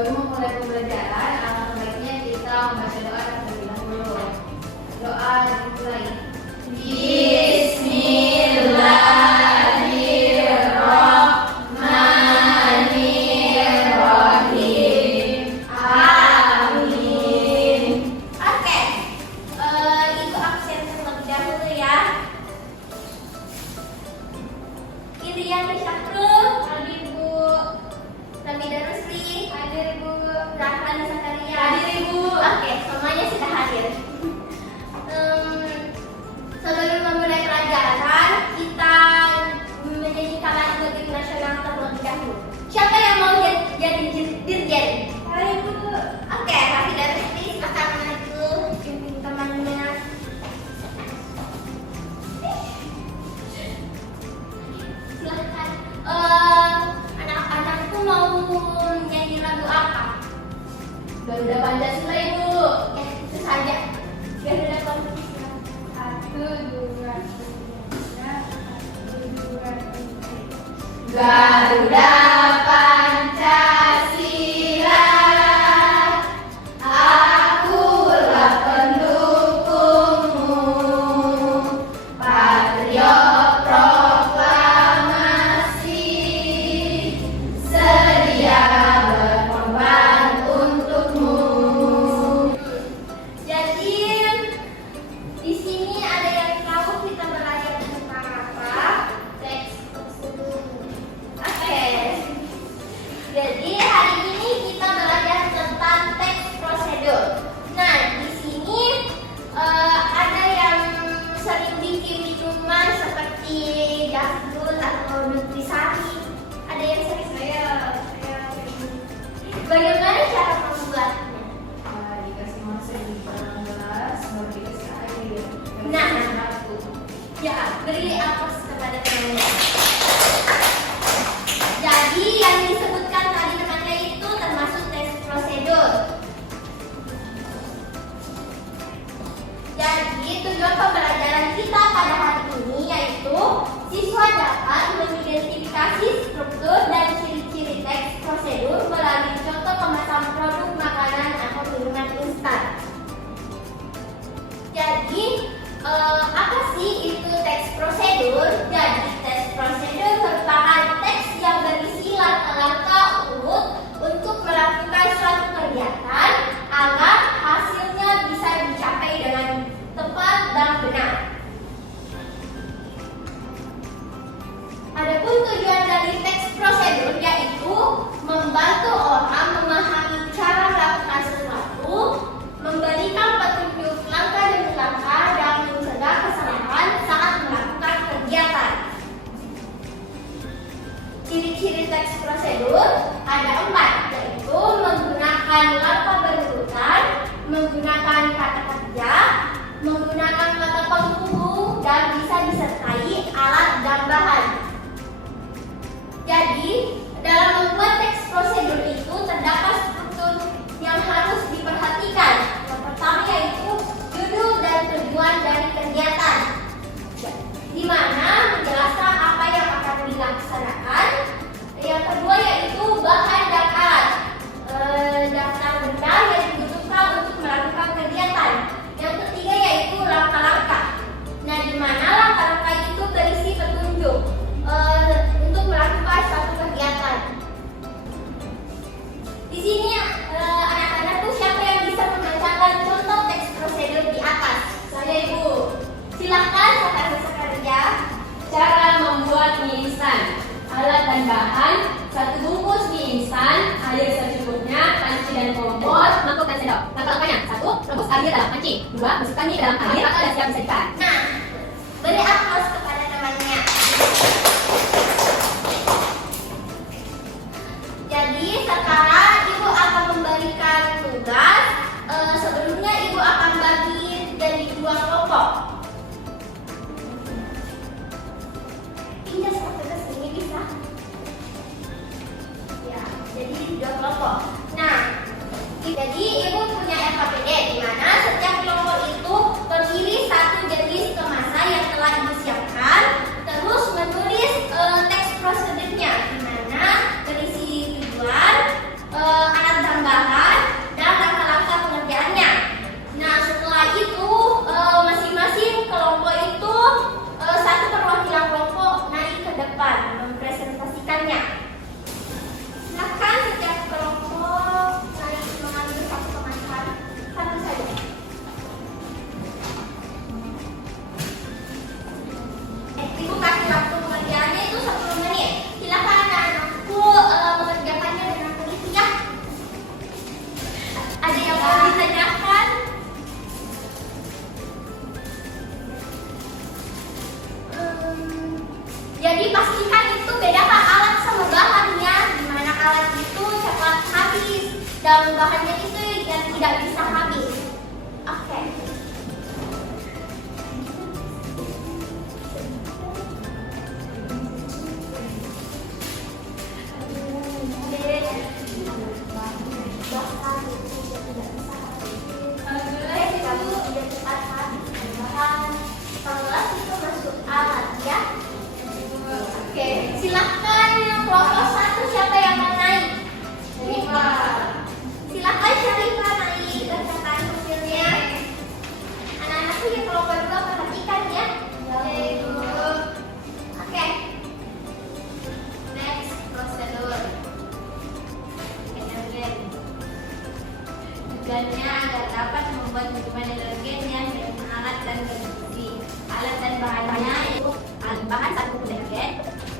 Sebelum memulai pembelajaran, alangkah baiknya kita membaca doa terlebih dahulu. Doa dimulai. Bismillahirrahmanirrahim. Amin. Oke, Ibu absen terlebih dahulu ya. Irian Syahrul, hadir Bu. Nabila Rusli, hadir Bu. Rahman Zakaria, hadir Ibu. Oke, semuanya sudah hadir. Sebelum memulai pelajaran, kita menyanyikan lagu nasional terlebih dahulu. Siapa yang mau jadi dirjen? Ayo Bu. Oke, Nabila Rusli, silakan maju pimpin temannya. Silahkan. Anak-anakku mau nyanyi lagu apa? Garuda Pancasila, Ibu. Ya, itu saja. Garuda Pancasila. 1, 2, 3. Garuda Pancasila, akulah pendukungmu, patriot proklamasi, sedia berkorban untukmu. Jadi di sini ada yang tahu kita belajar tentang apa? Teks prosedur. Oke. Jadi hari ini kita belajar tentang teks prosedur. Nah, di sini ada yang sering bikin minuman seperti Jafrul atau Nutrisari. Ada yang sering Bagaimana cara membuatnya? Dikasih masuk di dalam gelas, baru dikasih air. Nah. Satu. Ya, beri aplaus kepada temannya. Jadi yang disebutkan tadi temannya itu termasuk teks prosedur. Jadi tujuan pembelajaran kita pada hari ini yaitu siswa dapat mengidentifikasi struktur dan ciri-ciri teks prosedur melalui contoh kemasan produk makanan atau minuman instan. Jadi apa sih itu teks prosedur? Jadi teks prosedur merupakan teks yang berisi langkah-langkah urut untuk melakukan suatu kegiatan agar hasilnya bisa dicapai dengan tepat dan benar. Adapun tujuan dari teks prosedur yaitu membantu orang memahami cara melakukan sesuatu, memberikan petunjuk langkah demi langkah dan mencegah kesalahan saat melakukan kegiatan. Ciri-ciri teks prosedur ada 4, yaitu menggunakan langkah berurutan, menggunakan kata kerja, menggunakan kata penghubung, dan bisa disertai alat dan bahan. Jadi, dalam membuat teks prosedur itu terdapat struktur yang harus diperhatikan. Yang pertama yaitu judul dan tujuan dari kegiatan, di mana menjelaskan apa yang akan dilaksanakan. Yang kedua yaitu bahan dan alat, daftar benda yang dibutuhkan untuk melakukan kegiatan. Yang ketiga yaitu langkah-langkah. Nah, di mana langkah-langkah itu berisi petunjuk untuk melakukan suatu kegiatan. Di sini anak-anak tuh siapa yang bisa membacakan contoh teks prosedur di atas? Saya Ibu. Silahkan Zakaria. Cara membuat mie instan. Alat dan bahan: 1 bungkus mie instan, air secukupnya, panci dan kompor, mangkok dan sendok. Langkah-langkahnya: 1. Rebus air dalam panci. 2. Masukkan mie dalam air atau sudah siap disajikan. Nah, beri aplaus kepada temannya. Jadi sekarang Ibu akan memberikan tugas. Sebelumnya Ibu akan bagi jadi 2 kelompok. Pindah sampai ke sini bisa. Ya, jadi 2 kelompok. Nah, jadi Ibu punya LKPD di mana setiap kelompok itu terdiri 1 jenis kemasan yang telah Ibu siapkan. Terus menulis teks prosedurnya di mana berisi tujuan, alat dan Jadi pastikan itu bedakan alat sama bahannya. Dimana alat itu cepat habis dan bahannya itu yang tidak bisa habis. Oke. Oke, silakan yang kelompok 1 siapa yang mau naik? Silakan Syarifah naik bacakan hasilnya. Anak-anakku yang kelompok 2 perhatikan ya. Oke. Next, prosedur. Energen. Tujuannya agar dapat membuat minuman energen yang bermanfaat dan bergizi. Alat dan bahannya itu bahan 1 buku energen.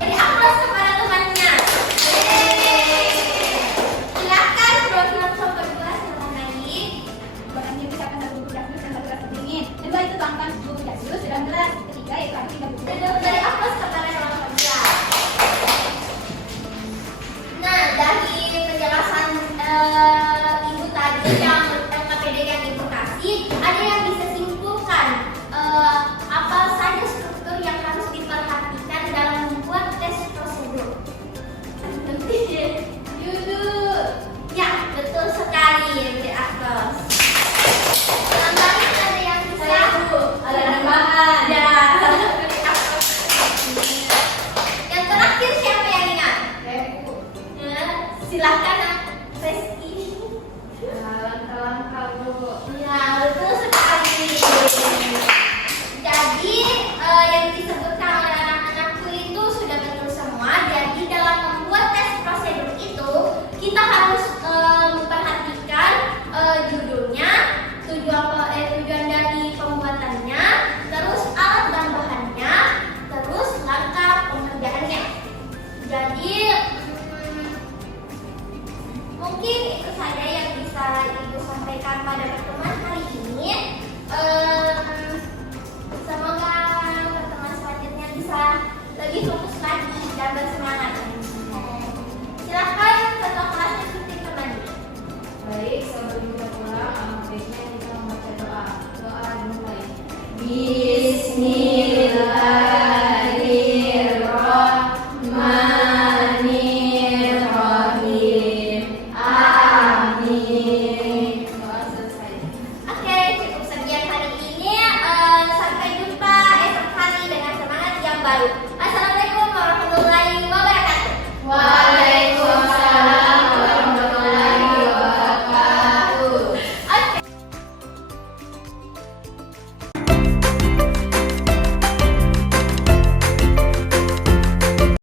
Jadi aplaus kepada temannya. Silakan program kelompok 2 silakan naik. Bahannya misalkan 1 buku dapur dan 1 gelas dingin. Yang 2 itu tuangkan 1 buku jus dan gelas. Ketiga yaitu arti 3 buku. Dari aplaus kepada kelompok 2. Nah, dari penjelasan ibu tadi yang KPD yang ibu kasih, ada yang bisa simpulkan apa saja struktur yang harus diperhatikan dalam membuat tes prosedur. Judul. Ya, betul sekali. Beri aplaus. Tambahan ada yang bisa? Alat dan bahan. Ya. Beri aplaus. Yang terakhir siapa yang ingat? Reku. Silakan Reski. Langkah-langkah dulu. Ya, betul sekali. Jadi yang disebutkan oleh anak-anakku itu sudah betul semua. Jadi dalam membuat tes prosedur itu kita harus memperhatikan judulnya, tujuan dari pembuatannya, terus alat dan bahannya, terus langkah pengerjaannya. Jadi mungkin itu saja yang bisa ibu sampaikan pada pertemuan hari ini. Semoga pertemuan selanjutnya bisa lebih fokus lagi dan bersemangat. Silakan ketua kelasnya ikuti kembali. Baik, sebelum kita pulang, baiknya kita membaca doa. Doa dimulai.